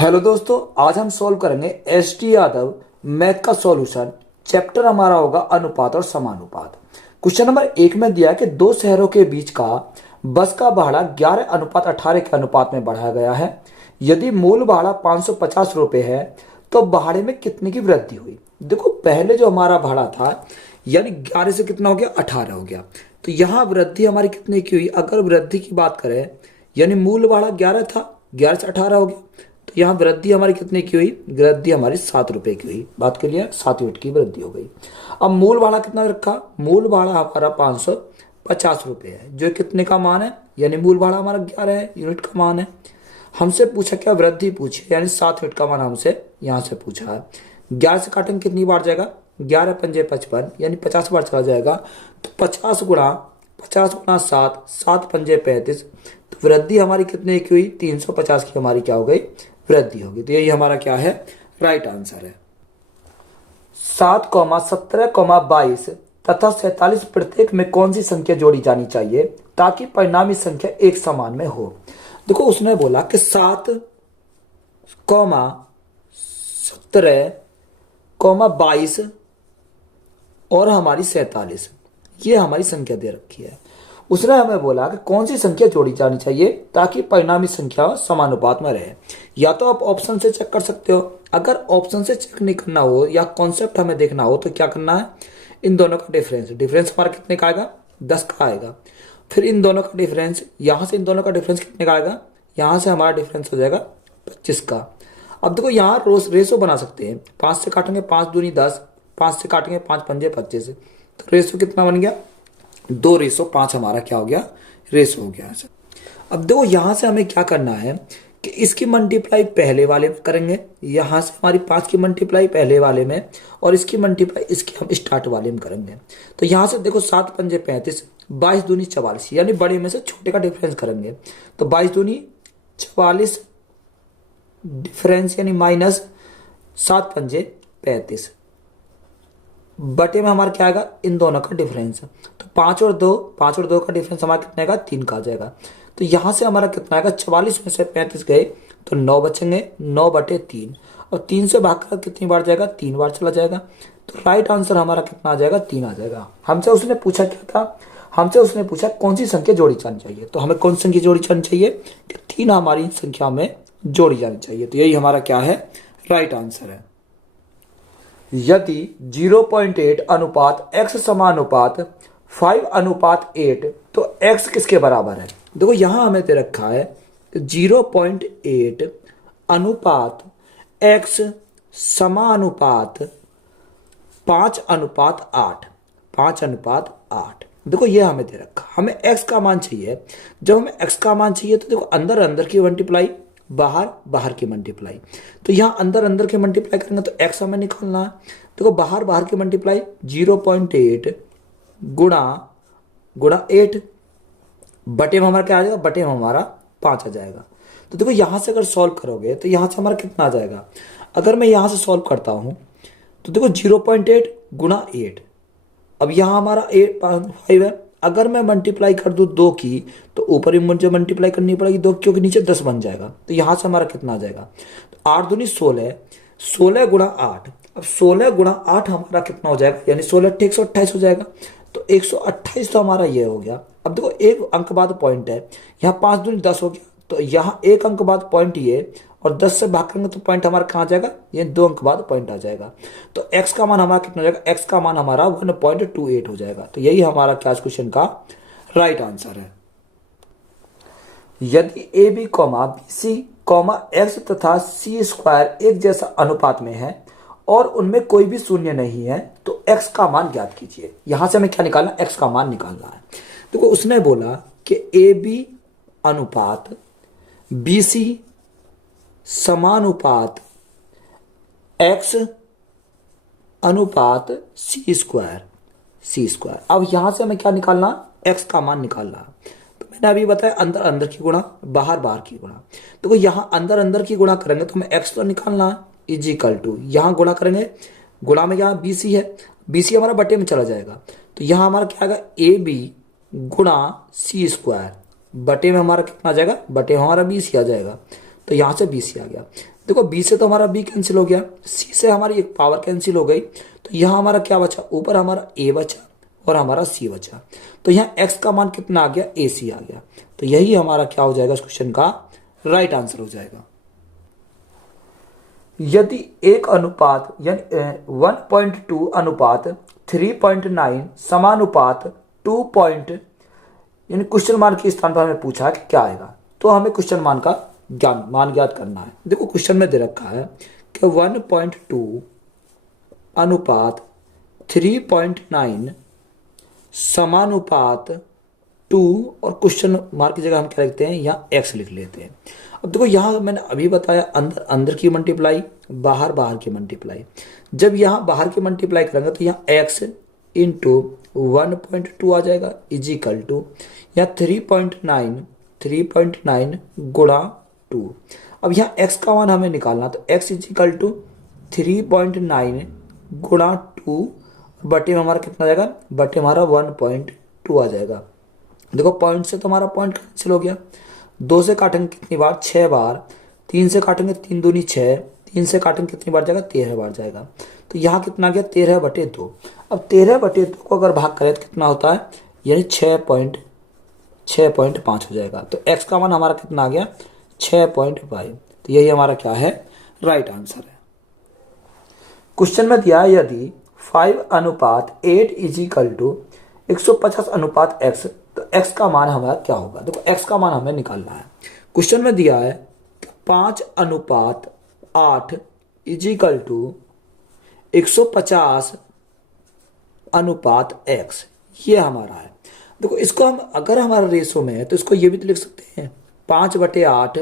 Hello दोस्तों, आज हम सॉल्व करेंगे एस टी यादव मैथ का सॉल्यूशन। चैप्टर हमारा होगा अनुपात और समानुपात। क्वेश्चन नंबर 1 में दिया है कि दो शहरों के बीच का बस का भाड़ा 11:18 के अनुपात में बढ़ाया गया है। यदि मूल भाड़ा 550 रुपए है तो भाड़े में कितने की वृद्धि हुई। देखो, पहले जो हमारा भाड़ा था यानी 11 से कितना हो गया, 18 हो गया। तो यहाँ वृद्धि हमारी कितने की हुई। अगर वृद्धि की बात करें यानी मूल भाड़ा 11 था, 11 से 18 हो गया, तो यहाँ वृद्धि हमारी कितने की हुई, वृद्धि हमारी 7 रुपए की हुई। बात के लिए 7 यूनिट की वृद्धि हो गई। अब मूल भाड़ा कितना रखा, मूल भाड़ा हमारा 550 रुपए है, जो कितने का मान है, यानी मूल भाड़ा हमारा 11 है, यूनिट का मान है। हमसे पूछा क्या, वृद्धि पूछी, यानी 7 यूनिट का मान हमसे यहाँ से पूछा है। 11 से काटेंगे कितनी बार जाएगा, 11 पंजे 55, यानी 50 बार चला जाएगा। तो 50 गुणा 7, 7 पंजे 35। तो वृद्धि हमारी कितने की हुई, 350 की हमारी क्या हो गई, वृद्धि होगी। तो यही हमारा क्या है, राइट आंसर है। 7, 17, 22 तथा 47 प्रत्येक में कौन सी संख्या जोड़ी जानी चाहिए ताकि परिणामी संख्या एक समान में हो। देखो, उसने बोला कि 7, 17, 22 और हमारी 47, ये हमारी संख्या दे रखी है। उसने हमें बोला कि कौन सी संख्या जोड़ी जानी चाहिए ताकि परिणामी संख्या समानुपात में रहे। या तो आप ऑप्शन से चेक कर सकते हो, अगर ऑप्शन से चेक नहीं करना हो या कॉन्सेप्ट हमें देखना हो तो क्या करना है, इन दोनों का डिफरेंस हमारा कितने का आएगा, 10 का आएगा। फिर इन दोनों का डिफरेंस, यहां से इन दोनों का डिफरेंस कितने का आएगा, यहां से हमारा डिफरेंस हो जाएगा 25 का। अब देखो, यहाँ रेसो बना सकते हैं, 5 से काटेंगे 5 दूनी 10, 5 से काटेंगे 5 पंजे 25, तो रेसो कितना बन गया, 2:5 हमारा क्या हो गया, रेसो हो गया। अब देखो, यहां से हमें क्या करना है कि इसकी मल्टीप्लाई पहले वाले में करेंगे, यहां से हमारी 5 की मल्टीप्लाई पहले वाले में और इसकी मल्टीप्लाई इसके हम स्टार्ट वाले में करेंगे। तो यहां से देखो, 7 पंजे 35, 22 दूनी 44, यानी बड़े में से छोटे का डिफरेंस करेंगे। तो 22 दूनी 44 डिफरेंस यानी माइनस 7 पंजे 35, बटे में हमारा क्या आएगा, इन दोनों का डिफरेंस। तो 5 और 2 का डिफरेंस हमारा कितना आएगा, 3 का आ जाएगा। तो यहां से हमारा कितना आएगा, 44 में से 35 गए तो 9 बचेंगे, 9/3। और 3 से भागकर कितनी बार जाएगा, 3 बार चला जाएगा। तो राइट आंसर हमारा कितना आ जाएगा, 3 आ जाएगा। हमसे उसने पूछा क्या था, हमसे उसने पूछा कौन सी संख्या जोड़ी जानी चाहिए। तो हमें कौन सी संख्या जोड़ी जानी चाहिए, 3 हमारी संख्या में जोड़ी जानी चाहिए। तो यही हमारा क्या है, राइट आंसर है। यदि 0.8 अनुपात x समानुपात 5:8 तो x किसके बराबर है। देखो, यहां हमें दे रखा है 0.8 अनुपात x समानुपात 5:8, 5:8। देखो, ये हमें दे रखा, हमें x का मान चाहिए। जब हमें x का मान चाहिए तो देखो, अंदर अंदर की मल्टीप्लाई, बाहर बाहर की मल्टीप्लाई। तो यहां अंदर अंदर के मल्टीप्लाई करेंगे तो x हमें निकालना है। देखो, बाहर बाहर की मल्टीप्लाई 0.8 गुणा 8, बटे में हमारा क्या आ जाएगा, बटे में हमारा 5 आ जाएगा। तो देखो, यहां से अगर सॉल्व करोगे तो यहां से हमारा कितना आ जाएगा। अगर मैं यहां से सॉल्व करता हूं तो देखो, 0.8 गुणा 8, अब यहां हमारा 5 है। अगर मैं मल्टीप्लाई कर दूं 2 की तो ऊपर ही मुझे मल्टीप्लाई करनी पड़ेगी 2, क्योंकि नीचे 10 बन जाएगा। तो यहां से हमारा कितना आ जाएगा, तो 8 दूनी 16, 16 गुणा 8। अब 16 गुणा 8 हमारा कितना हो जाएगा, यानी 16 128 हो जाएगा। तो 128 तो हमारा ये हो गया। अब देखो, एक अंक बाद पॉइंट है, यहाँ 5 दूनी 10 हो गया, तो यहाँ एक अंक बाद पॉइंट ये, और 10 से भाग करेंगे तो पॉइंट हमारा कहाँ जाएगा, ये 2 अंक बाद पॉइंट आ जाएगा। तो x का मान हमारा कितना हो जाएगा, x का मान हमारा 1.28 हो जाएगा। तो यही हमारा क्या क्वेश्चन का राइट आंसर है। यदि ए बी BC, x तथा c² एक जैसा अनुपात में है और उनमें कोई भी शून्य नहीं है तो x का मान ज्ञात कीजिए। यहां से हमें क्या निकालना, x का मान निकालना है। देखो, उसने बोला कि AB अनुपात BC समानुपात x अनुपात c²। अब यहां से हमें क्या निकालना, x का मान निकालना। तो मैंने अभी बताया, अंदर अंदर की गुणा, बाहर बाहर की गुणा। तो यहां अंदर अंदर की गुणा करेंगे तो हमें x तो निकालना है, = यहां गुणा करेंगे, गुणा में यहां BC है, BC हमारा बटे में चला जाएगा। तो यहां हमारा क्या आएगा, AB गुणा c², बटे में हमारा कितना आ जाएगा, बटे में हमारा BC आ जाएगा। तो यहाँ से बी सी आ गया। देखो बी से तो हमारा बी कैंसिल हो गया, सी से हमारी एक पावर कैंसिल हो गई, तो यहाँ हमारा क्या बचा, ऊपर हमारा ए बचा और हमारा सी बचा। तो यहाँ एक्स का मान कितना आ गया, ए सी आ गया। तो यही हमारा क्या हो जाएगा, इस क्वेश्चन का राइट आंसर हो जाएगा। यदि एक अनुपात यानी 1.2 अनुपात 3.9 समानुपात 2 पॉइंट यानी क्वेश्चन मान के स्थान पर हमें पूछा है कि क्या आएगा, तो हमें क्वेश्चन मान का मान ज्ञात करना है। देखो क्वेश्चन में दे रखा है कि 1.2 अनुपात 3.9 समानुपात 2 और क्वेश्चन मार्क की जगह हम क्या लिखते हैं, यहाँ एक्स लिख लेते हैं। अब देखो यहाँ मैंने अभी बताया अंदर अंदर की मल्टीप्लाई, बाहर बाहर की मल्टीप्लाई। जब यहाँ बाहर की मल्टीप्लाई करेंगे तो यहाँ एक्स इंटू 1.2 आ जाएगा इजिकल टू यहाँ 3.9 गुणा 2। अब यहाँ x का मान हमें निकालना, तो x इजिकल टू 3.9 गुणा 2 बटे में हमारा कितना जाएगा, बटे हमारा 1.2 आ जाएगा। देखो पॉइंट से तो हमारा पॉइंट कैंसिल हो गया, 2 से काटेंगे कितनी बार, 6 बार, 3 से काटेंगे 3 दूनी 6, 3 से काटेंगे कितनी बार जाएगा, 13 बार जाएगा। तो यहाँ कितना गया, 13/2। अब 13/2 को अगर भाग करें तो कितना होता है, यानी 6.5 हो जाएगा। तो x का मान हमारा कितना आ गया, 6.5। तो यही हमारा क्या है, राइट आंसर है। क्वेश्चन में दिया है यदि 5:8 इजिकल टू 150 अनुपात x, तो x का मान हमारा क्या होगा। देखो x का मान हमें निकालना है। क्वेश्चन में दिया है 5:8 इजिकल टू 150 अनुपात x, ये हमारा है। देखो इसको हम अगर हमारा रेशो में है तो इसको ये भी तो लिख सकते हैं, 5/8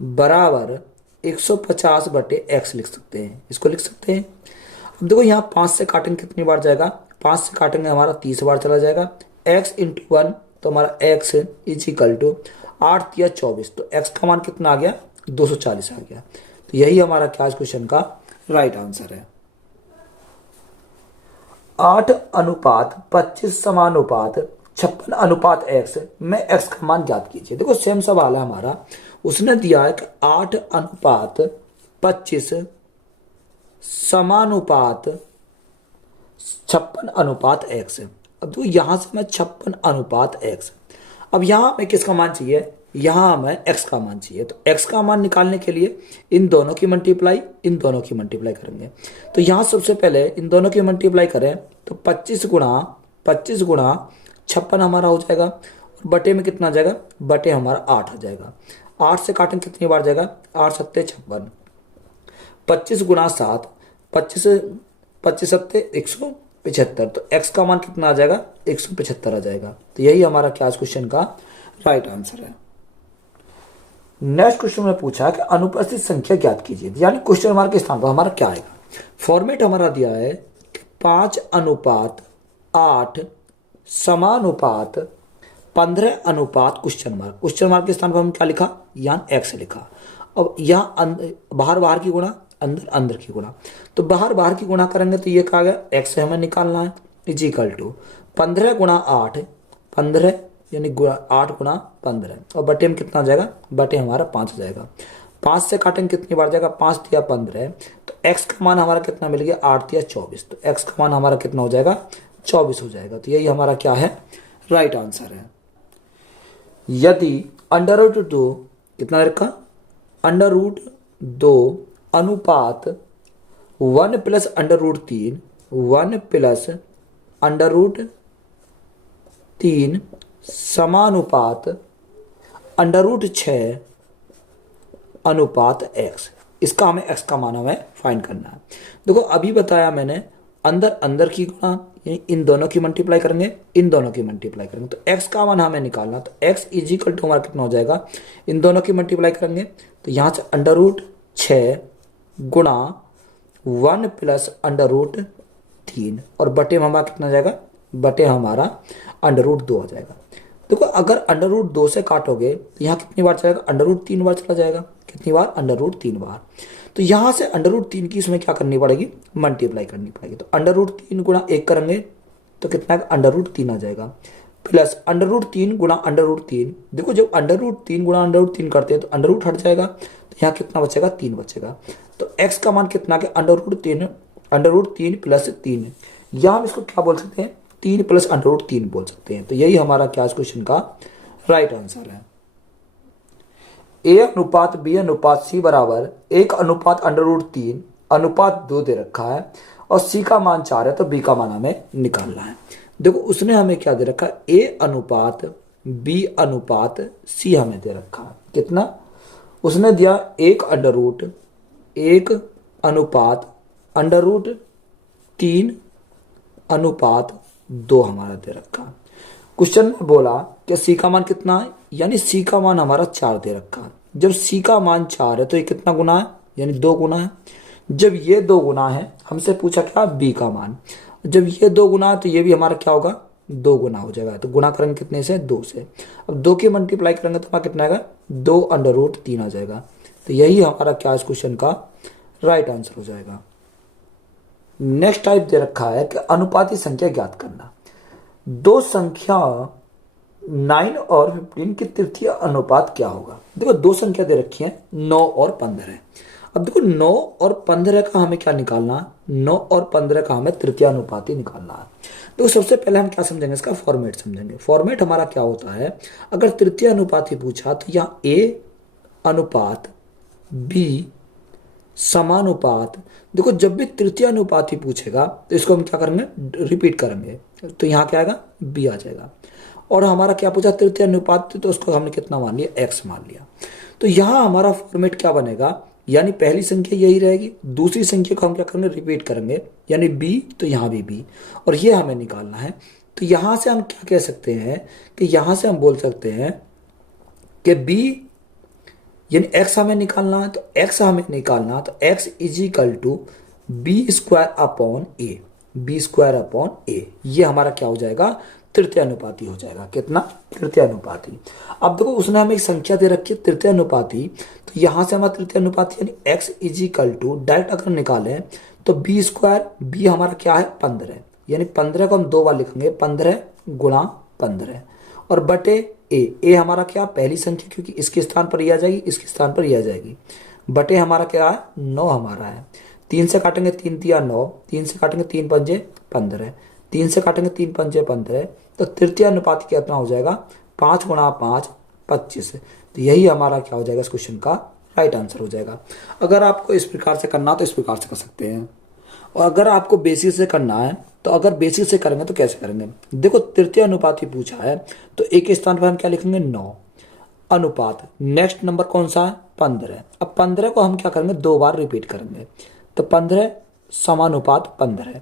बराबर 150/x लिख सकते हैं, इसको लिख सकते हैं। अब देखो यहाँ 5 से काटेंगे कितनी बार जाएगा, 5 से काटेंगे हमारा 30 बार चला जाएगा। x इंटू 1 तो हमारा x इजिकल टू 8 या 24, तो x का मान कितना आ गया, 240 आ गया। तो यही हमारा क्या इस क्वेश्चन का राइट आंसर है। 8:25 समानुपात 56 अनुपात x में x का मान ज्ञात कीजिए। देखो सेम सवाल है हमारा, उसने दिया है कि 8:25 समानुपात 56 अनुपात x। अब देखो यहां से मैं 56 अनुपात x, अब यहां हमें किसका मान चाहिए, यहां हमें x का मान चाहिए। तो x का मान निकालने के लिए इन दोनों की मल्टीप्लाई, इन दोनों की मल्टीप्लाई करेंगे। तो यहां सबसे पहले इन दोनों की मल्टीप्लाई करें तो 25 गुणा 56 हमारा हो जाएगा, और बटे में कितना आ जाएगा, बटे हमारा 8 आ जाएगा। 8 से काटें कितनी बार जाएगा, 8 सत्ते 56, 25 गुणा 7, 25 सत्ते 175। तो x का मान कितना आ जाएगा, 175 आ जाएगा। तो यही हमारा क्या क्वेश्चन का राइट आंसर है। नेक्स्ट क्वेश्चन में पूछा कि अनुपस्थित संख्या ज्ञात कीजिए, यानी क्वेश्चन मार्क के स्थान पर हमारा क्या आएगा। फॉर्मेट हमारा दिया है कि 5:8 समानुपात 15 अनुपात क्वेश्चन मार्क के स्थान पर हम क्या लिखा, यहाँ x लिखा। अब यहाँ बाहर बाहर की गुणा, अंदर अंदर की गुणा, तो बाहर बाहर की गुणा करेंगे तो ये क्या गया, x से हमें निकालना है इजिकल टू 15 गुणा 8, 15 यानी 8 गुणा 15, और बटे में कितना आ जाएगा, बटे हमारा 5 हो जाएगा। 5 से काटेंगे कितनी बार जाएगा, 5 दिया 15, तो x का मान हमारा कितना मिल गया, 8 दिया 24, तो x का मान हमारा कितना हो जाएगा, 24 हो जाएगा। तो यही हमारा क्या है, राइट आंसर है। यदि √2 कितना रखा, √2 अनुपात 1 + √3, 1 + √3 समानुपात √6 अनुपात x, इसका हमें x का मान हमें फाइंड करना है। देखो अभी बताया मैंने अंदर अंदर की गुणा, यानी इन दोनों की मल्टीप्लाई करेंगे, इन दोनों की मल्टीप्लाई करेंगे, तो x का मान हमें निकालना। तो x इजिकल टू हमारा कितना हो जाएगा, इन दोनों की मल्टीप्लाई करेंगे तो यहाँ से √6 गुणा 1 + √3, और बटे में हमारा कितना जाएगा, बटे हमारा √2 आ जाएगा। देखो अगर √2 से काटोगे तो यहाँ कितनी बार चलेगा, √3 बार चला जाएगा। कितनी बार, √3 बार। तो यहाँ से √3 की इसमें क्या करनी पड़ेगी, मल्टीप्लाई करनी पड़ेगी। तो √3 गुणा 1 करेंगे तो कितना √3 आ जाएगा, प्लस अंडर रूट 3 गुणा अंडर रूट 3। देखो जब अंडर रूट 3 गुणा अंडर रूट 3 करते हैं तो अंडर रूट हट जाएगा, तो यहाँ कितना बचेगा, 3 बचेगा। तो x का मान कितना है, अंडर रूट 3 प्लस 3, या हम इसको क्या बोल सकते हैं, 3 प्लस अंडर रूट 3 बोल सकते हैं। तो यही हमारा क्या इस क्वेश्चन का राइट आंसर है। A/B/C बराबर 1/√3/2 दे रखा है और C का मान 4 है, तो B का मान हमें निकालना है। देखो उसने हमें क्या दे रखा है, A/B/C हमें दे रखा है। कितना उसने दिया, 1/√3/2 हमारा दे रखा है। क्वेश्चन में बोला कि सी का मान कितना है, यानी सी का मान हमारा 4 दे रखा है। जब सी का मान 4 है तो ये कितना गुना है, यानी 2 गुना है। जब ये 2 गुना है, हमसे पूछा क्या, बी का मान। जब ये 2 गुना है तो ये भी हमारा क्या होगा, 2 गुना हो जाएगा। तो गुना करेंगे कितने से, 2 से। अब 2 की मल्टीप्लाई करेंगे तो हमारा कितना आएगा, 2/√3 आ जाएगा। तो यही हमारा क्या इस क्वेश्चन का राइट आंसर हो जाएगा। नेक्स्ट टाइप दे रखा है कि अनुपाती संख्या ज्ञात करना। दो संख्या 9 और 15 की तृतीय अनुपात क्या होगा। देखो दो संख्या दे रखी है, 9 और 15। अब देखो 9 और 15 का हमें क्या निकालना है, 9 और 15 का हमें तृतीय अनुपाती निकालना है। तो सबसे पहले हम क्या समझेंगे, इसका फॉर्मेट समझेंगे। फॉर्मेट हमारा क्या होता है, अगर तृतीय अनुपाती पूछा तो यहाँ A अनुपात B समानुपात। देखो जब भी तृतीय अनुपाती पूछेगा तो इसको हम क्या करेंगे, रिपीट करेंगे। तो यहाँ क्या आएगा, B आ जाएगा। और हमारा क्या पूछा, तृतीय अनुपात, तो उसको हमने कितना मान लिया, X मान लिया। तो यहाँ हमारा फॉर्मेट क्या बनेगा, यानी पहली संख्या यही रहेगी, दूसरी संख्या को हम क्या करेंगे, रिपीट करेंगे, यानी B, तो यहाँ भी B, और ये हमें निकालना है। तो यहाँ से हम क्या कह सकते हैं कि यहाँ से हम बोल सकते हैं कि B यानी x हमें निकालना है, तो x हमें निकालना है, तो x = b² अपॉन a। ये हमारा क्या हो जाएगा, तृतीय अनुपाती हो जाएगा। कितना, तृतीय अनुपाती। अब देखो उसने हमें एक संख्या दे रखी है तृतीय अनुपाती, तो यहाँ से हमारा तृतीय अनुपाती यानी x = डायरेक्ट अगर निकालें तो b², b हमारा क्या है, 15, यानी 15 को हम 2 बार लिखेंगे, 15 गुणा 15, और बटे ए हमारा क्या, पहली संख्या, क्योंकि इसके स्थान पर ये आ जाएगी, इसके स्थान पर ये आ जाएगी, बटे हमारा क्या है, 9 हमारा है। 3 से काटेंगे 3 तिया 9, 3 से काटेंगे 3 पंजे 15, 3 से काटेंगे 3 पंजे 15, तो तृतीय अनुपात कितना हो जाएगा, 5 गुणा 5 25। तो यही हमारा क्या हो जाएगा, इस क्वेश्चन का राइट आंसर हो जाएगा। अगर आपको इस प्रकार से करना तो इस प्रकार से कर सकते हैं, और अगर आपको बेसिक से करना है तो अगर बेसिक से करेंगे तो कैसे करेंगे। देखो तृतीय अनुपाती पूछा है तो एक के स्थान पर हम क्या लिखेंगे, 9 अनुपात, नेक्स्ट नंबर कौन सा है, 15। अब 15 को हम क्या करेंगे, 2 बार रिपीट करेंगे, तो 15 समानुपात 15,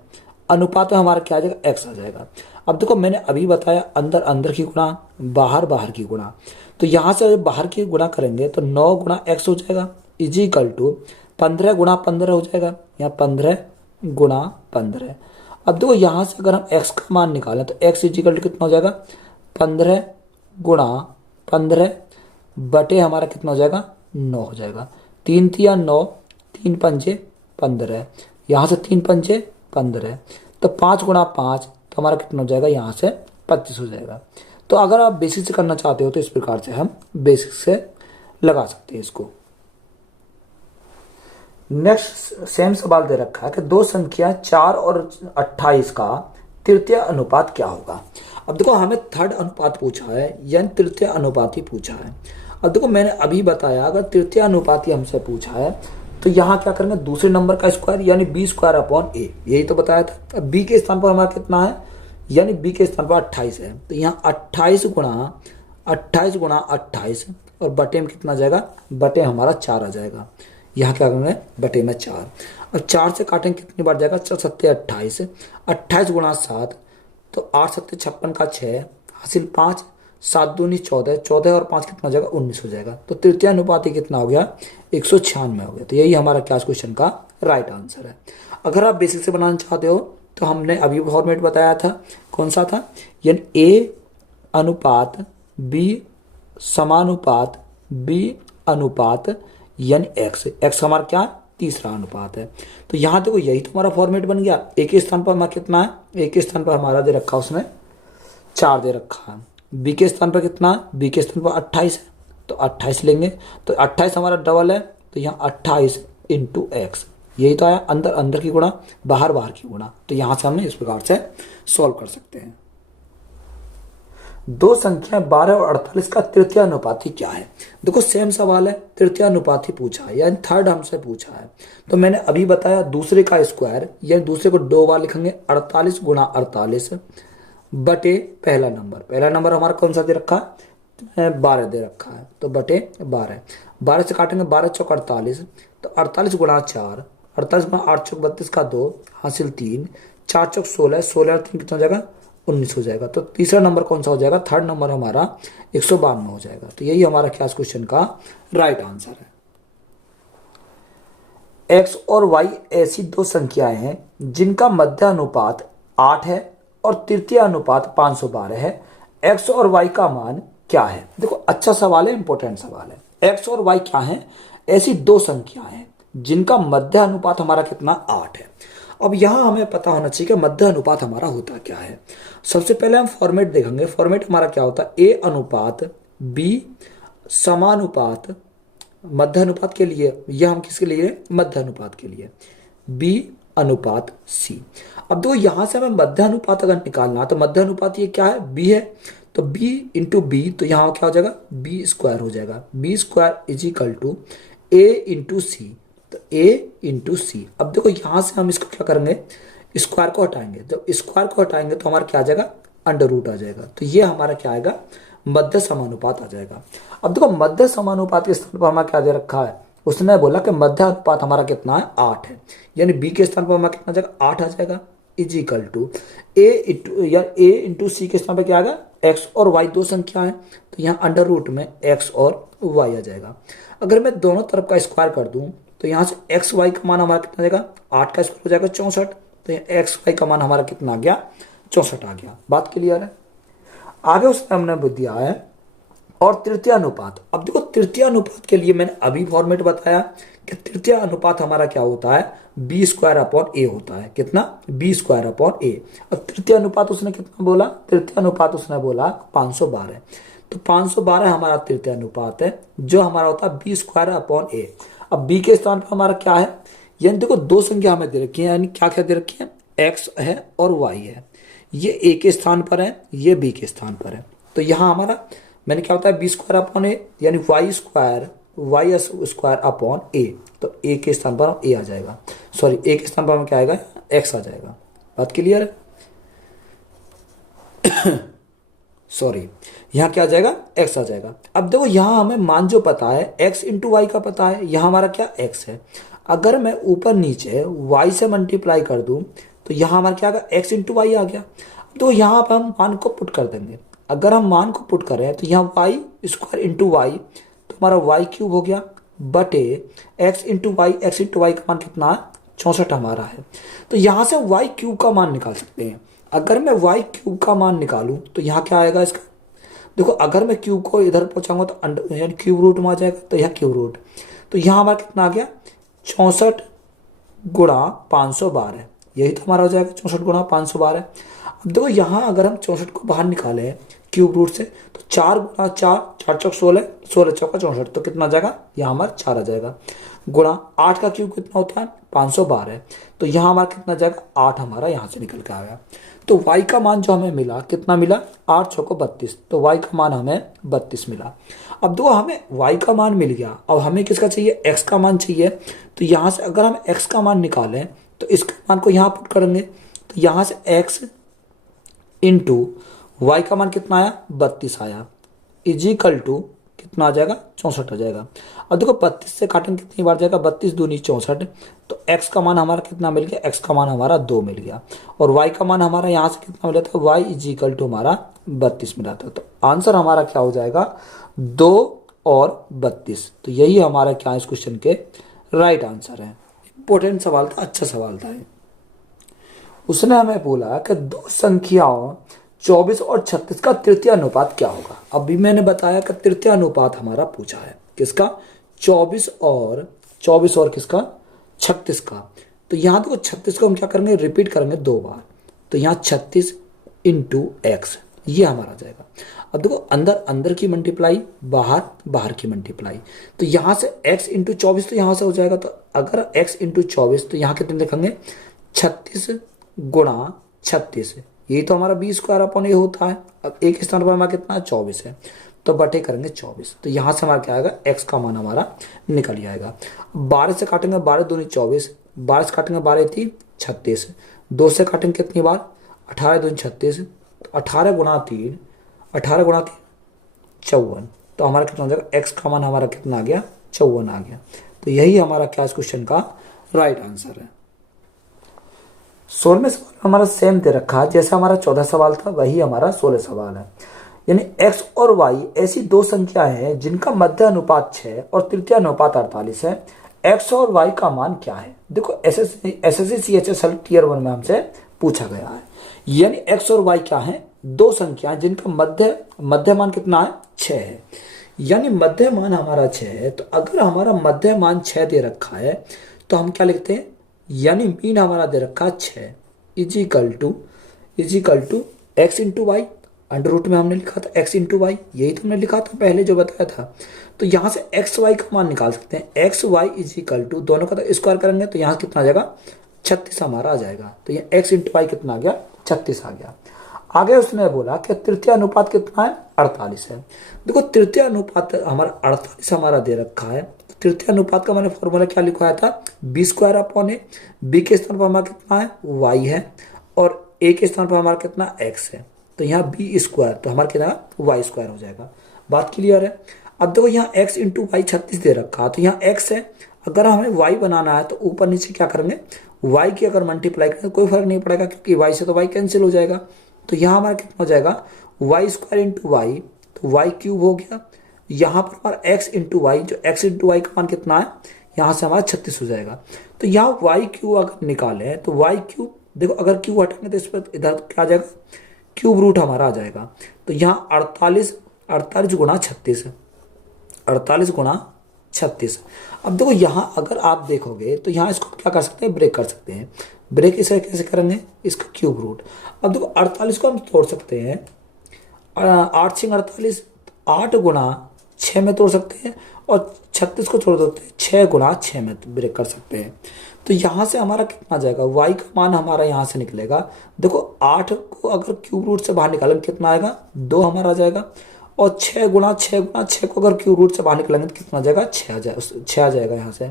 अनुपात में हमारा क्या आ जाएगा, x आ जाएगा। अब देखो मैंने अभी बताया अंदर अंदर की गुणा, बाहर बाहर की गुणा, तो यहाँ से बाहर की गुणा करेंगे तो 9 गुणा x हो जाएगा, = 15 गुणा 15 हो जाएगा, यहाँ 15 गुणा 15। अब देखो यहाँ से अगर हम x का मान निकालें तो x = कितना हो जाएगा, 15 गुणा 15 बटे हमारा कितना हो जाएगा, 9 हो जाएगा। 3 तिया 9, 3 पंजे 15, यहाँ से 3 पंजे 15, तो 5 गुणा 5, तो हमारा कितना हो जाएगा, यहाँ से 25 हो जाएगा। तो अगर आप बेसिक से करना चाहते हो तो इस प्रकार से हम बेसिक से लगा सकते हैं इसको। नेक्स्ट सेम सवाल दे रखा है कि दो संख्या 4 और 28 का तृतीय अनुपात क्या होगा। अब देखो हमें थर्ड अनुपात पूछा है, यानी तृतीय अनुपाती पूछा है। अब देखो मैंने अभी बताया अगर तृतीय अनुपाती हमसे पूछा है तो यहाँ क्या करेंगे, दूसरे नंबर का स्क्वायर यानी b² अपॉन a, यही तो बताया था। b के स्थान पर हमारा कितना है, यानी b के स्थान पर 28 है, तो यहाँ 28 गुणा 28 और बटे में कितना जाएगा, बटे हमारा 4 आ जाएगा। यहाँ क्या करेंगे, बटे में 4। अब 4 से काटेंगे कितनी बार जाएगा, 4 सत्ते 28, 28 गुणा 7, तो 8 सत्ते 56 का 6 हासिल 5, 7 दूनी 14, 14 और 5 कितना हो जाएगा, 19 हो जाएगा। तो तृतीय अनुपाती कितना हो गया, 196 हो गया। तो यही हमारा क्या क्वेश्चन का राइट आंसर है। अगर आप बेसिक से बनाना चाहते हो तो हमने अभी फॉर्मेट बताया था, कौन सा था, यानी A अनुपात B समानुपात B अनुपात यानी x हमारा क्या, तीसरा अनुपात है। तो यहाँ देखो यही तो हमारा फॉर्मेट बन गया। एक के स्थान पर हमारा कितना है, एक के स्थान पर हमारा दे रखा उसने 4 दे रखा है। बी के स्थान पर कितना है, बी के स्थान पर 28 है, तो 28 लेंगे। तो 28 हमारा डबल है, तो यहाँ 28 इंटू एक्स, यही तो आया, अंदर अंदर की गुणा, बाहर बाहर की गुणा। तो यहाँ से हमने इस प्रकार से सॉल्व कर सकते हैं। दो संख्याएं 12 और 48 का तृतीय अनुपाती क्या है। देखो सेम सवाल है, तृतीय अनुपाती पूछा है, यानी थर्ड हमसे पूछा है। तो मैंने अभी बताया दूसरे का स्क्वायर, यानी दूसरे को 2 बार लिखेंगे, 48 गुणा 48 बटे पहला नंबर। पहला नंबर हमारा कौन सा दे रखा है, 12 दे रखा है, तो बटे 12। 12 से काटेंगे, 12 चौक 48, तो 48 गुणा 4, 48 गुणा 8 चौक 32 का 2 हासिल 3, 4 चौक 16, 16 और 3 कितना हो जाएगा, 19 हो जाएगा। तो तीसरा नंबर कौन सा हो जाएगा, थर्ड नंबर हमारा 152 हो जाएगा। तो यही हमारा क्या क्वेश्चन का राइट आंसर है। एक्स और वाई ऐसी दो संख्याएं हैं जिनका मध्य अनुपात 8 है और तृतीय अनुपात 512 है। एक्स और वाई का मान क्या है। देखो अच्छा सवाल है, इंपॉर्टेंट सवाल है। एक्स और वाई क्या है, ऐसी दो संख्याएं हैं जिनका मध्य अनुपात हमारा कितना, 8 है। अब यहां हमें पता होना चाहिए कि मध्य अनुपात हमारा होता क्या है। सबसे पहले हम फॉर्मेट देखेंगे। फॉर्मेट हमारा क्या होता है, ए अनुपात बी समानुपात, मध्य अनुपात के लिए, यह हम किसके लिए, मध्य अनुपात के लिए, बी अनुपात सी। अब देखो यहां से हमें मध्य अनुपात अगर निकालना, तो मध्य अनुपात ये क्या है, बी है, तो बी इंटू बी, तो यहां क्या हो जाएगा, बी स्क्वायर हो जाएगा। B square is equal to A into C, तो ए इंटू सी। अब देखो यहां से हम इसको क्या करेंगे, स्क्वायर को हटाएंगे। जब स्क्वायर को हटाएंगे तो हमारा क्या आ जाएगा, अंडर रूट आ जाएगा। तो ये हमारा क्या आएगा, मध्य समानुपात आ जाएगा। अब देखो मध्य समानुपात के स्थान पर हमारा क्या दे रखा है, उसने बोला कि मध्य अनुपात हमारा कितना है, 8 है, यानी बी के स्थान पर हमारा कितना आ जाएगा, 8 आ जाएगा। Is equal to A into, या ए इंटू सी के स्थान पर क्या आएगा, एक्स और वाई दो संख्या है, तो यहाँ अंडर रूट में एक्स और वाई आ जाएगा। अगर मैं दोनों तरफ का स्क्वायर कर दूं, तो यहाँ से एक्स वाई का मान हमारा कितना आ जाएगा, 8 का स्क्वायर हो जाएगा 64, तो एक्स वाई का मान हमारा कितना आ गया, 64 आ गया। बात क्लियर है। आगे उसने हमने दिया है और तृतीय अनुपात। अब देखो तृतीय अनुपात के लिए मैंने अभी फॉर्मेट बताया कि तृतीय अनुपात हमारा क्या होता है, बी स्क्वायर अपॉन ए होता है। कितना, बी स्क्वायर अपॉन ए। अब तृतीय अनुपात उसने कितना बोला, तृतीय अनुपात उसने बोला 512। तो 512 हमारा तृतीय अनुपात है, जो हमारा होता है बी स्क्वायर अपॉन ए। अब बी के स्थान पर हमारा क्या है, यानी देखो दो संख्या हमें दे रखी है, यानी क्या क्या दे रखी है, एक्स है और वाई है। ये ए के स्थान पर है, ये बी के स्थान पर है। तो यहाँ हमारा मैंने क्या होता है, बी स्क्वायर अपॉन ए, यानी वाई स्क्वायर अपॉन ए। तो ए के स्थान पर ए आ जाएगा, सॉरी ए के स्थान पर हमें क्या आएगा, एक्स आ जाएगा। बात क्लियर है। सॉरी, यहाँ क्या आ जाएगा, एक्स आ जाएगा। अब देखो यहाँ हमें मान जो पता है, एक्स इंटू वाई का पता है, यहाँ हमारा क्या एक्स है। अगर मैं ऊपर नीचे वाई से मल्टीप्लाई कर दूं, तो यहाँ हमारा क्या आ गया, एक्स इंटू वाई आ गया। तो यहाँ पर हम मान को पुट कर देंगे। अगर हम मान को पुट करें तो यहाँ वाई स्क्वायर इंटू वाई, तो हमारा वाई क्यूब हो गया, बटे x into y. X into y का मान कितना है, 64 हमारा है। तो यहाँ से वाई क्यूब का मान निकाल सकते हैं। अगर मैं वाई क्यूब का मान निकालूं तो यहाँ क्या आएगा इसका, देखो अगर मैं क्यूब को इधर पहुंचाऊंगा तो अंडर, यानी क्यूब रूट में आ जाएगा, तो यहाँ क्यूब रूट। तो यहाँ हमारा कितना आ गया, 64 गुणा 512, यही तो हमारा हो जाएगा 64 गुणा 512। अब देखो यहाँ अगर हम 64 को बाहर निकाले क्यूब रूट से, तो 4 गुणा 4, 4 चौक 16, 16 चौका 64, तो कितना आ जाएगा, यहाँ हमारा 4 आ जाएगा। गुणा 8 का क्यूब कितना होता है, 512, तो यहाँ हमारा कितना जाएगा, 8 हमारा यहाँ से निकल के आया। तो y का मान जो हमें मिला, कितना मिला, 8 चौको 32, तो y का मान हमें 32 मिला। अब देखो हमें y का मान मिल गया, अब हमें किसका चाहिए, x का मान चाहिए। तो यहाँ से अगर हम x का मान निकालें तो इसके मान को यहाँ पुट करेंगे, तो यहाँ से x इंटू वाई का मान कितना आया, 32 आया, इजिकल टू कितना आ जाएगा, 64 आ जाएगा। अब देखो 32 से काटेंगे कितनी बार जाएगा, 32 दूनी 64, तो x का मान हमारा कितना मिल गया, x का मान हमारा 2 मिल गया, और y का मान हमारा यहाँ से कितना मिला था, y इजिकल टू हमारा 32 मिला था। तो आंसर हमारा क्या हो जाएगा, 2 और 32। तो यही हमारा क्या है इस क्वेश्चन के राइट आंसर है। इंपॉर्टेंट सवाल था, अच्छा सवाल था। उसने हमें बोला कि दो संख्याओं 24 और 36 का तृतीय अनुपात क्या होगा। अभी मैंने बताया कि तृतीय अनुपात हमारा पूछा है किसका, 24 और किसका, 36 का। तो यहाँ देखो 36 को हम क्या करेंगे, रिपीट करेंगे 2 बार। तो यहाँ 36 इंटू एक्स, ये हमारा आ जाएगा। अब देखो अंदर अंदर की मल्टीप्लाई, बाहर बाहर की मल्टीप्लाई, तो यहाँ से x इंटू 24 तो यहाँ से हो जाएगा। तो अगर x इंटू 24 तो यहाँ कितने लिखेंगे 36 गुणा 36, यही तो हमारा बी स्क्वायर अपॉन ए होता है। अब एक स्थान पर हमारा कितना 24 है, तो बटे करेंगे 24, तो यहाँ से हमारा क्या आएगा x का मान हमारा निकल जाएगा। 12 से काटेंगे 12 दूनी 24, 12 से काटेंगे 12 थी 36, 2 से काटेंगे कितनी बार 18 दूनी 36, 18 गुणा 3, 18 गुणा 3 54, तो हमारा कितना हो जाएगा x का मान हमारा कितना आ गया 54 आ गया। तो यही हमारा क्या इस क्वेश्चन का राइट आंसर है। 16वें सवाल हमारा सेम दे रखा है जैसे हमारा 14 सवाल था, वही हमारा 16 सवाल है। यानी x और y ऐसी दो संख्याएं हैं जिनका मध्य अनुपात 6 और तृतीय अनुपात 48 है। x और y का मान क्या है? देखो एसएससी CHSL टियर 1 में हमसे पूछा गया है। यानी x और y क्या है? दो संख्याएं जिनका मध्य मान कितना है 6 है। यानी मध्य मान हमारा 6 है, तो अगर हमारा मध्य मान 6 दे रखा है तो हम क्या लिखते हैं, यानी मीन हमारा दे रखा 6 is equal to x into y. Under root में हमने लिखा था x इंटू वाई, यही तो हमने लिखा था पहले जो बताया था। तो यहाँ से एक्स वाई का मान निकाल सकते हैं। X y is equal to, दोनों का तो स्क्वायर करेंगे तो यहाँ कितना आ जाएगा 36 हमारा आ जाएगा। तो ये x इंटू वाई कितना आ गया 36 आ गया। आगे उसने बोला कि तृतीय अनुपात कितना है 48 है। देखो तृतीय अनुपात हमारा 48 हमारा दे रखा है। तृतीय अनुपात का मैंने फॉर्मूला क्या लिखवाया था, बी स्क्वायर अपॉन ए। बी के स्थान पर हमारा कितना है वाई है, और ए के स्थान पर हमारा कितना एक्स है। तो यहाँ बी स्क्वायर तो हमारा कितना वाई स्क्वायर हो जाएगा। बात क्लियर है। अब देखो यहाँ x इंटू वाई 36 दे रखा है, तो यहाँ x है। अगर हमें y बनाना है तो ऊपर नीचे क्या करेंगे, y की अगर मल्टीप्लाई करें तो कोई फर्क नहीं पड़ेगा, क्योंकि y से तो y कैंसिल हो जाएगा। तो यहाँ हमारा कितना हो जाएगा वाई स्क्वायर इंटू वाई, तो वाई क्यूब हो गया। यहाँ पर हमारा एक्स इंटू वाई, जो एक्स इंटू वाई का मान कितना है, यहाँ से हमारा 36 हो जाएगा। तो यहाँ वाई क्यूब अगर निकालें तो वाई क्यूब, देखो अगर क्यूब हटाएंगे तो इस पर इधर क्या आ जाएगा क्यूब रूट हमारा आ जाएगा। तो यहाँ 48 गुणा 36, 48 गुणा 36। अब देखो यहाँ अगर आप देखोगे तो यहाँ इसको क्या कर सकते हैं, ब्रेक कर सकते हैं। ब्रेक इसे कैसे करेंगे, इसका क्यूब रूट। अब देखो 48 को हम तोड़ सकते हैं, 8 6 48, 8 गुणा 6 में तोड़ सकते हैं, और 36 को छोड़ देते हैं 6 गुणा 6 में ब्रेक कर सकते हैं। तो यहाँ से हमारा कितना जाएगा, y का मान हमारा यहाँ से निकलेगा। देखो 8 को अगर क्यूब रूट से बाहर निकालेंगे कितना आएगा 2 हमारा आ जाएगा, और 6 गुणा 6 को अगर क्यूब रूट से बाहर निकालेंगे तो कितना आ जाएगा 6 आ जाएगा यहाँ से।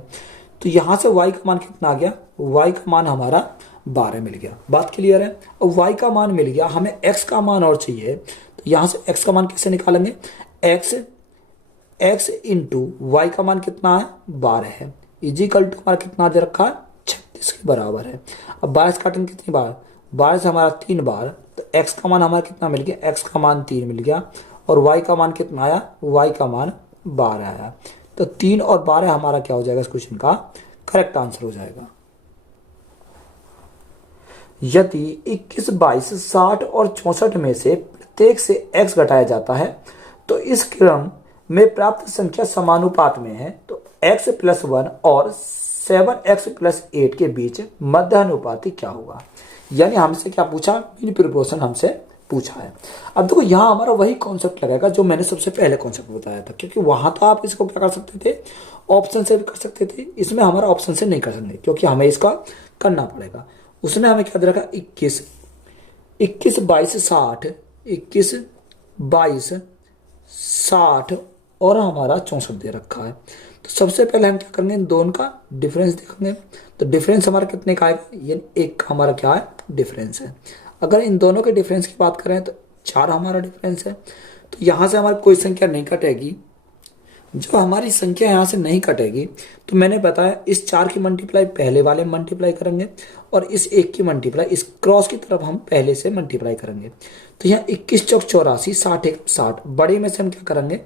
तो यहाँ से y का मान कितना आ गया, y का मान हमारा 12 मिल गया। बात क्लियर है। और y का मान मिल गया, हमें x का मान और चाहिए, तो यहाँ से x का मान कैसे निकालेंगे, x इंटू वाई का मान कितना है 12 है, इजिकल टू हमारा कितना दे रखा है 36 के बराबर है। अब 12 काटेंगे कितनी बार, 12 से हमारा 3 बार, तो x का मान हमारा कितना मिल गया, x का मान 3 मिल गया, और y का मान कितना आया, y का मान 12 आया। तो 3 और 12 हमारा क्या हो जाएगा इस क्वेश्चन का करेक्ट आंसर हो जाएगा। यदि 21 22 60 और 64 में से प्रत्येक से x घटाया जाता है तो इस क्रम में प्राप्त संख्या समानुपात में है, तो x प्लस 1 और 7x प्लस 8 के बीच मध्य अनुपाती क्या होगा। यानी हमसे क्या पूछा, मीन प्रोपोर्शन हमसे पूछा है। अब देखो यहाँ हमारा वही कॉन्सेप्ट लगेगा जो मैंने सबसे पहले कॉन्सेप्ट बताया था, क्योंकि वहां तो आप इसको क्या कर सकते थे, ऑप्शन से भी कर सकते थे। इसमें हमारा ऑप्शन से नहीं कर सकते क्योंकि हमें इसका करना पड़ेगा। उसने हमें क्या दे रखा 21 22 60, 21 22 60 और हमारा 64 दे रखा है। तो सबसे पहले हम क्या करेंगे, इन दोनों का डिफरेंस देखेंगे। तो डिफरेंस हमारा कितने का आएगा, ये एक का हमारा क्या है डिफरेंस है। अगर इन दोनों के डिफरेंस की बात करें तो 4 हमारा डिफरेंस है। तो यहाँ से हमारी कोई संख्या नहीं कटेगी। जो हमारी संख्या यहाँ से नहीं कटेगी, तो मैंने बताया इस 4 की मल्टीप्लाई पहले वाले मल्टीप्लाई करेंगे, और इस 1 की मल्टीप्लाई इस क्रॉस की तरफ हम पहले से मल्टीप्लाई करेंगे। तो यहाँ 21 चौक 84, 60 1 60, बड़े में से हम क्या करेंगे,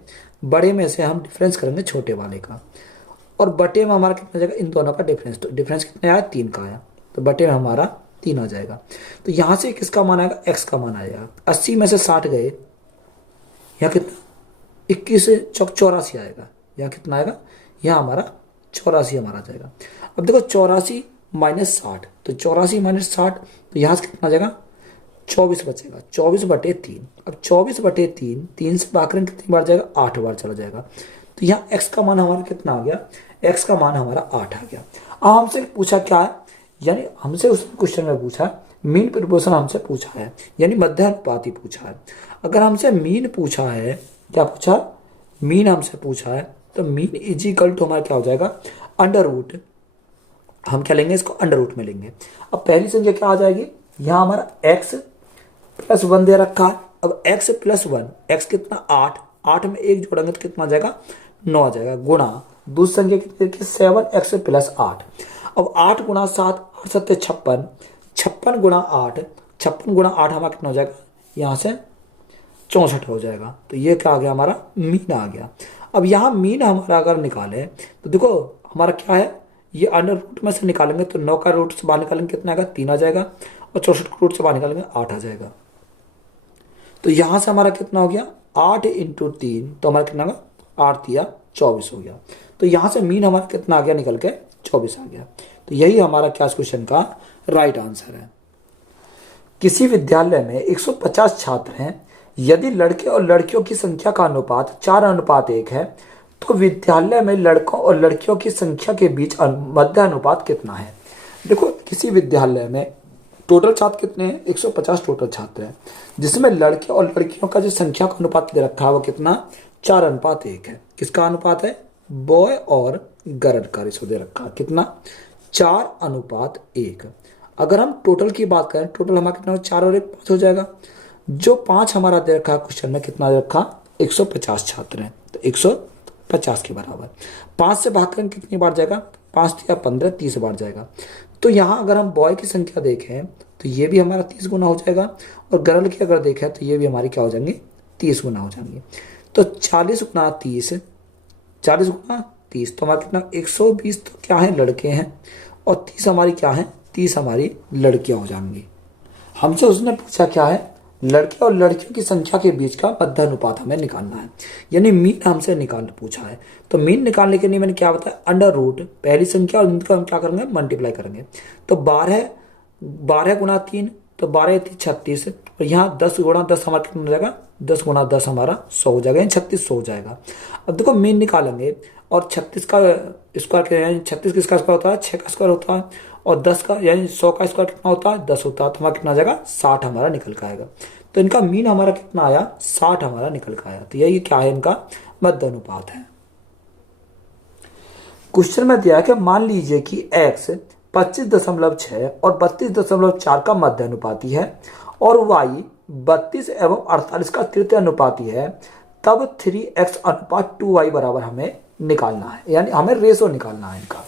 बड़े में से हम डिफरेंस करेंगे छोटे वाले का, और बटे में हमारा कितना जाएगा इन दोनों का डिफरेंस। तो डिफरेंस कितना आया 3 का आया, तो बटे में हमारा 3 आ जाएगा। तो यहाँ से किसका मान आएगा, x का मान आएगा। 80 में से 60 गए, यहाँ कितना 21 चौक 84 आएगा, यहाँ कितना आएगा, यहाँ हमारा 84 हमारा आ जाएगा। अब देखो 84 माइनस 60, तो 84 माइनस 60, तो यहाँ से कितना आ जाएगा 24 बचेगा, 24/3। अब 24/3, 3 से भाग करें कितनी बार जाएगा, 8 बार चला जाएगा। तो यहाँ x का मान हमारा कितना आ गया, x का मान हमारा 8 आ गया। अब हमसे पूछा क्या है, यानी हमसे उस क्वेश्चन में पूछा मीन प्रोपोर्शन हमसे पूछा है, यानी मध्यानुपाती पूछा है। अगर हमसे मीन पूछा है, क्या पूछा, मीन हमसे पूछा है, तो मीन इज इक्वल टू हमारा क्या हो जाएगा, अंडर रूट, हम क्या लेंगे, इसको अंडर रूट में लेंगे। अब पहली संख्या क्या आ जाएगी, यहाँ हमारा x+1 दे रखा है। अब x+1, x कितना 8, 8 में 1 जोड़ेंगे तो कितना आ जाएगा, 9 आ जाएगा, गुणा दूसरी संख्या कितनी देखिए 7x+8। अब 8 गुणा 7, 8 7 56, 56 गुणा 8, 56 गुणा 8 हमारा कितना हो जाएगा, यहाँ से 64 हो जाएगा। तो ये क्या आ गया, हमारा मीन आ गया। अब यहाँ मीन हमारा अगर निकाले तो देखो हमारा क्या है, ये अंडर रूट में से निकालेंगे तो 9 का रूट से बाहर निकालेंगे कितना आएगा, 3 आ जाएगा, और 64 का रूट से बाहर निकालेंगे 8 आ जाएगा। तो यहाँ से हमारा कितना हो गया, 8 × 3, तो हमारा कितना होगा, 8 या 24 हो गया। तो यहाँ से मीन हमारा कितना आ गया, निकल के 24 आ गया। तो यही हमारा क्या क्वेश्चन का राइट आंसर है। किसी विद्यालय में 150 छात्र हैं, यदि लड़के और लड़कियों की संख्या का अनुपात 4:1 है, तो विद्यालय में लड़कों और लड़कियों की संख्या के बीच मध्य अनुपात कितना है। देखो किसी विद्यालय में टोटल छात्र कितने हैं, 150 टोटल छात्र हैं, जिसमें लड़के और लड़कियों का जो संख्या का अनुपात दे रखा है वो कितना, 4:1 है। किसका अनुपात है, बॉय और गर्ल का रेशो दे रखा है, कितना, 4:1। अगर हम टोटल की बात करें, टोटल हमारा कितना, 4 और 1 5 हो जाएगा। जो 5 हमारा दे रखा है क्वेश्चन में, कितना दे रखा, 150 छात्र हैं, तो 150 के बराबर 5 से भाग करें कितनी बार जाएगा, 5 या 15, 30 बार जाएगा। तो यहाँ अगर हम बॉय की संख्या देखें तो ये भी हमारा 30 गुना हो जाएगा, और गर्ल की अगर देखें तो ये भी हमारी क्या हो जाएंगी, 30 गुना हो जाएंगी। तो 40 गुना 30, 40 गुना 30, तो हमारा कितना, 120 तो क्या है, लड़के हैं, और 30 हमारी क्या है, 30 हमारी लड़कियां हो जाएंगी। हमसे उसने पूछा क्या है, लड़के और लड़कियों की संख्या के बीच का मध्य अनुपात हमें निकालना है, यानी मीन हमसे निकालना पूछा है। तो मीन निकालने के लिए मैंने क्या बताया, अंडर रूट पहली संख्या और इनका हम क्या करेंगे, मल्टीप्लाई करेंगे। तो 12 गुणा 3, तो 12 3 36, और यहाँ 10 गुणा 10 हमारा कितना हो जाएगा, 10 गुणा 10 हमारा 100 हो जाएगा, यानी 3600 हो जाएगा। अब देखो मीन निकालेंगे, और 36 का स्क्वायर क्या है, 36 किसका स्क्वायर होता है, 6 का स्क्वायर होता है, और 10 का यानी 100 का स्क्वायर कितना होता है, 10 होता है, तो हमारा कितना आ जाएगा, 60 हमारा निकल के आएगा। तो इनका मीन हमारा कितना आया, 60 हमारा निकल के आया। तो यही क्या है, इनका मध्य अनुपात है। क्वेश्चन में दिया है कि मान लीजिए कि x 25.6 और 32.4 का मध्य अनुपाती है, और y 32 एवं 48 का तृतीय अनुपाती है, तब 3x अनुपात 2y बराबर हमें निकालना है, यानी हमें रेशो निकालना है इनका।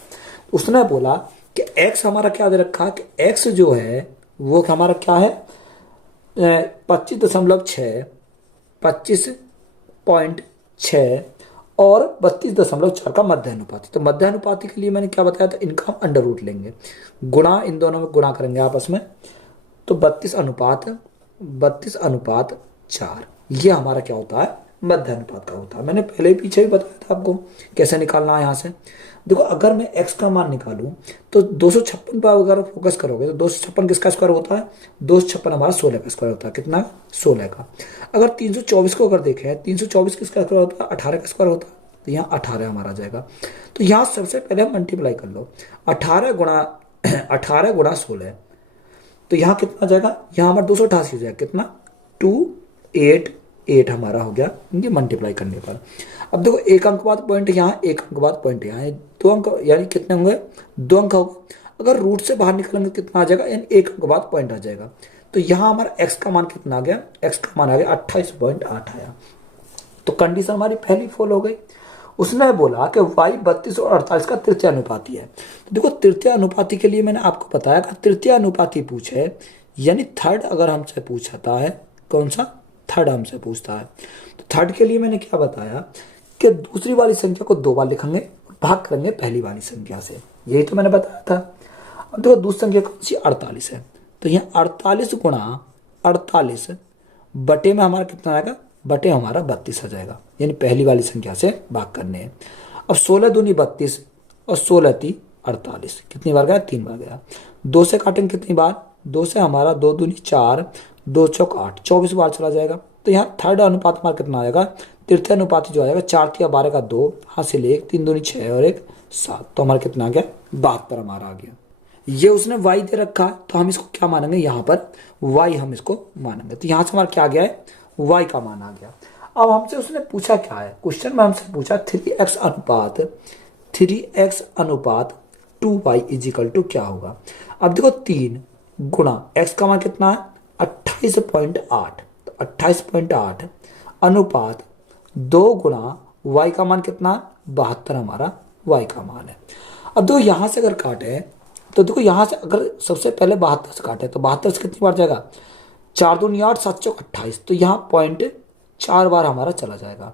उसने बोला कि x हमारा क्या दे रखा है, कि x जो है वो हमारा क्या है, 25.6, 25.6 और 32.4 का मध्य अनुपाती। तो मध्य अनुपाती के लिए मैंने क्या बताया था, इनका हम अंडर रूट लेंगे, गुणा इन दोनों में गुणा करेंगे आपस में, तो 32:4 ये हमारा क्या होता है, मध्य अनुपात का होता है। मैंने पहले पीछे भी बताया था आपको कैसे निकालना है। यहाँ से देखो अगर मैं x का मान निकालूं तो 256 पर अगर फोकस करोगे तो 256 किसका स्क्वायर होता है, 256 हमारा 16 का स्क्वायर होता है, कितना, 16 का। अगर 324 को अगर देखें, 324 किसका स्क्वायर होता है, 18 का स्क्वायर होता है, तो यहाँ 18 हमारा आ जाएगा। तो यहाँ सबसे पहले हम मल्टीप्लाई कर लो, 18 गुणा 16, तो यहाँ कितना जाएगा, यहाँ हमारा 288 हो जाएगा, कितना, 288 हमारा हो गया ये मल्टीप्लाई करने पर। अब देखो एक अंक बाद पॉइंट यहाँ, एक अंक बाद पॉइंट यहाँ, 2 अंक यानी कितने होंगे, 2 अंक होगा। अगर रूट से बाहर निकलेंगे कितना आ जाएगा, यानी 1 अंक बाद पॉइंट आ जाएगा। तो यहाँ हमारा x का मान कितना आ गया, x का मान आ गया 28.8 आया। तो कंडीशन हमारी पहली फॉल हो गई। उसने बोला कि y 32 और 48 का तृतीय अनुपाती है। तो देखो तृतीय अनुपाती के लिए मैंने आपको बताया कि तृतीय अनुपाती पूछे, यानी थर्ड अगर हमसे पूछता है, कौन सा, थर्ड हमसे पूछता है, तो थर्ड के लिए मैंने क्या बताया कि दूसरी वाली संख्या को 2 बार लिखेंगे, भाग करेंगे पहली वाली संख्या से, यही तो मैंने बताया था। अब देखो दूसरी संख्या कौन सी, 48 है, तो यहाँ 48 गुणा 48 बटे में हमारा कितना आएगा, बटे हमारा 32 आ जाएगा, यानी पहली वाली संख्या से भाग करने हैं। अब 16 दूनी 32 और 16 ती 48, कितनी बार गया, 3 बार गया। 2 से काटेंगे कितनी बार, 2 से हमारा 2 दूनी 4, 2 चौक 8, 24 बार चला जाएगा। तो यहाँ थर्ड अनुपात हमारा कितना आएगा, तृतीय अनुपात जो आएगा 4 तिया 12 का 2, हासिल 1, 3 दूनी 6 और 1 7, तो हमारा कितना आ गया 72 हमारा आ गया। ये उसने y दे रखा है तो हम इसको क्या मानेंगे, यहाँ पर y हम इसको मानेंगे। तो यहाँ से हमारा क्या आ गया है, y का मान आ गया। अब हमसे उसने पूछा क्या है, क्वेश्चन में हमसे पूछा 3x अनुपात 2y इजिकल टू क्या होगा। अब देखो 3 गुणा x का मान कितना है 28.8, तो 28.8 अनुपात 2 गुणा y का मान कितना 72 हमारा y का मान है। अब देखो यहाँ से अगर काटे तो देखो यहाँ से अगर सबसे पहले 72 से काटे तो 72 से कितनी बार जाएगा, 4 दूनी 8, 7 चौक 28, तो यहाँ पॉइंट 4 बार हमारा चला जाएगा।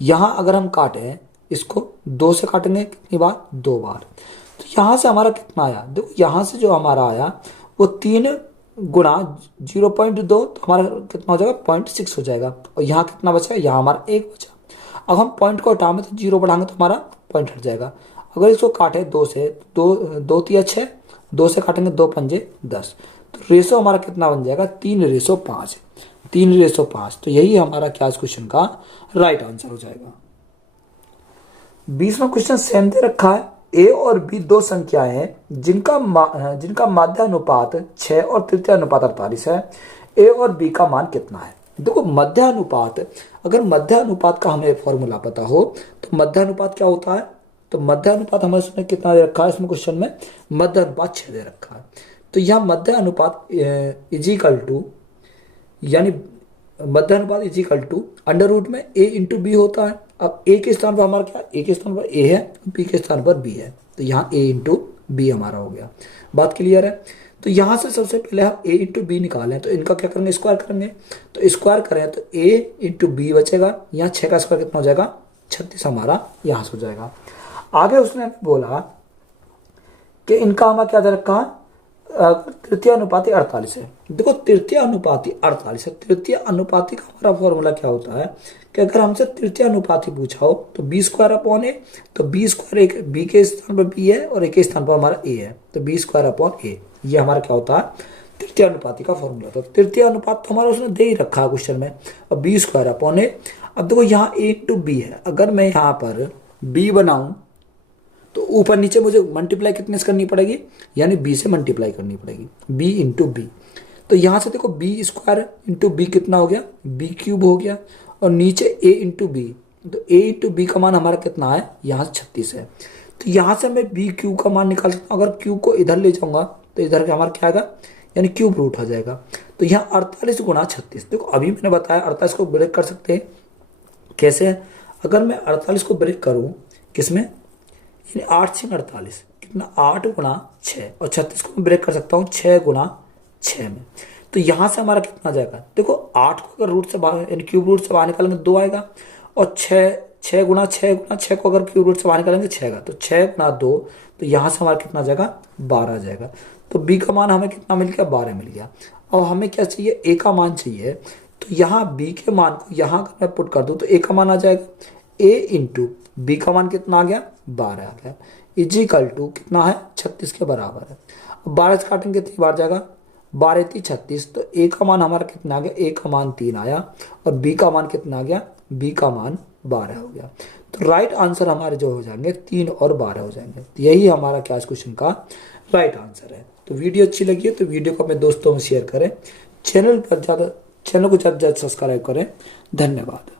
यहाँ अगर हम काटें इसको 2 से काटेंगे कितनी बार, 2 बार। तो यहाँ से हमारा कितना आया, देखो यहाँ से जो हमारा आया वो 3 गुणा 0.2, तो हमारा कितना हो जाएगा 0.6 हो जाएगा। और यहाँ कितना बचा, यहाँ हमारा 1 बचा। अब हम पॉइंट को हटाएंगे तो 0 बढ़ाएंगे तो हमारा पॉइंट हट जाएगा। अगर इसको काटे 2 से, 2 तिया 6, 2 से काटेंगे 2 पंजे 10, तो रेशो हमारा कितना बन जाएगा 3:5, 3:5। तो यही हमारा क्या इस क्वेश्चन का राइट आंसर हो जाएगा। 20वां क्वेश्चन सेम दे रखा है, ए और बी दो संख्याएं हैं जिनका माध्य अनुपात 6 और तृतीय अनुपात 48 है। ए और बी का मान कितना है। देखो मध्य अनुपात, अगर मध्य अनुपात का हमें फॉर्मूला पता हो तो मध्य अनुपात क्या होता है, तो मध्य अनुपात हमें इसमें कितना दे रखा है, इसमें क्वेश्चन में मध्य अनुपात 6 दे रखा है। तो यह मध्य अनुपात इजिकल टू, यानी मध्य अनुपात इजिकल टू अंडर रूट में a इंटू बी होता है। अब a के स्थान पर हमारा क्या, a के स्थान पर a है, b के स्थान पर b है, तो यहाँ a इंटू बी हमारा हो गया। बात क्लियर है। तो यहाँ से सबसे पहले हम a इंटू बी निकालें तो इनका क्या करेंगे, स्क्वायर करेंगे। तो स्क्वायर करें तो a इंटू बी बचेगा, यहाँ 6 का स्क्वायर कितना हो जाएगा 36 हमारा यहाँ से हो जाएगा। आगे उसने बोला कि इनका हमारा क्या दे रखा है, तृतीय अनुपाती 48 है। देखो तृतीय अनुपाती 48 है, तृतीय अनुपाती का हमारा फॉर्मूला क्या होता है कि अगर हमसे तृतीय अनुपाती पूछा हो तो बी स्क्वायर अपॉन ए, तो बी स्क्वायर एक बी के स्थान पर बी है और ए के स्थान पर हमारा ए है, तो बी स्क्वायर अपॉन ए, ये हमारा क्या होता है तृतीय अनुपाती का फॉर्मूला। तो तृतीय अनुपात तो हमारा उसने दे ही रखा है क्वेश्चन में, और बी स्क्वायर अपॉन ए। अब देखो यहाँ ए इंटू बी है, अगर मैं यहाँ पर बी बनाऊं तो ऊपर नीचे मुझे मल्टीप्लाई कितने से करनी पड़ेगी, यानी बी से मल्टीप्लाई करनी पड़ेगी, बी इंटू बी। तो यहाँ से देखो बी स्क्वायर इंटू बी कितना हो गया, बी क्यूब हो गया, और नीचे ए इंटू बी, तो ए इंटू बी का मान हमारा कितना है, यहाँ से 36 है। तो यहाँ से मैं बी क्यूब का मान निकाल सकता हूँ। अगर क्यूब को इधर ले जाऊंगा तो इधर का हमारा क्या आएगा, यानी क्यूब रूट हो जाएगा। तो यहाँ 48 गुणा 36, देखो अभी मैंने बताया 48 को ब्रेक कर सकते हैं। कैसे, अगर मैं 48 को ब्रेक करूँ किसमें, यानी 8 6 48, कितना 8 गुणा 6, और 36 को मैं ब्रेक कर सकता हूँ 6 गुणा 6 में। तो यहाँ से हमारा कितना जाएगा, देखो 8 को अगर रूट से बाहर यानी क्यूब रूट से बाहर निकालेंगे 2 आएगा, और 6 गुणा 6 को अगर क्यूब रूट से बाहर निकालेंगे 6 का, तो 6 गुणा 2, तो यहाँ से हमारा कितना जाएगा 12 आ जाएगा। तो बी का मान हमें कितना मिल गया, 12 मिल गया। और हमें क्या चाहिए, ए का मान चाहिए। तो यहाँ बी के मान को यहाँ अगर मैं पुट कर दूँ तो ए का मान आ जाएगा, ए इंटू बी का मान कितना आ गया 12 आ गया, इजिकल टू कितना है 36 के बराबर है। अब 12 से काटेंगे कितनी बार जाएगा, 12 3 36, तो ए का मान हमारा कितना आ गया, ए का मान 3 आया, और बी का मान कितना आ गया, बी का मान 12 हो गया। तो राइट आंसर हमारे जो हो जाएंगे 3 और 12 हो जाएंगे। तो यही हमारा क्या इस क्वेश्चन का राइट आंसर है। तो वीडियो अच्छी लगी है तो वीडियो को अपने दोस्तों में शेयर करें, चैनल को ज़्यादा सब्सक्राइब करें। धन्यवाद।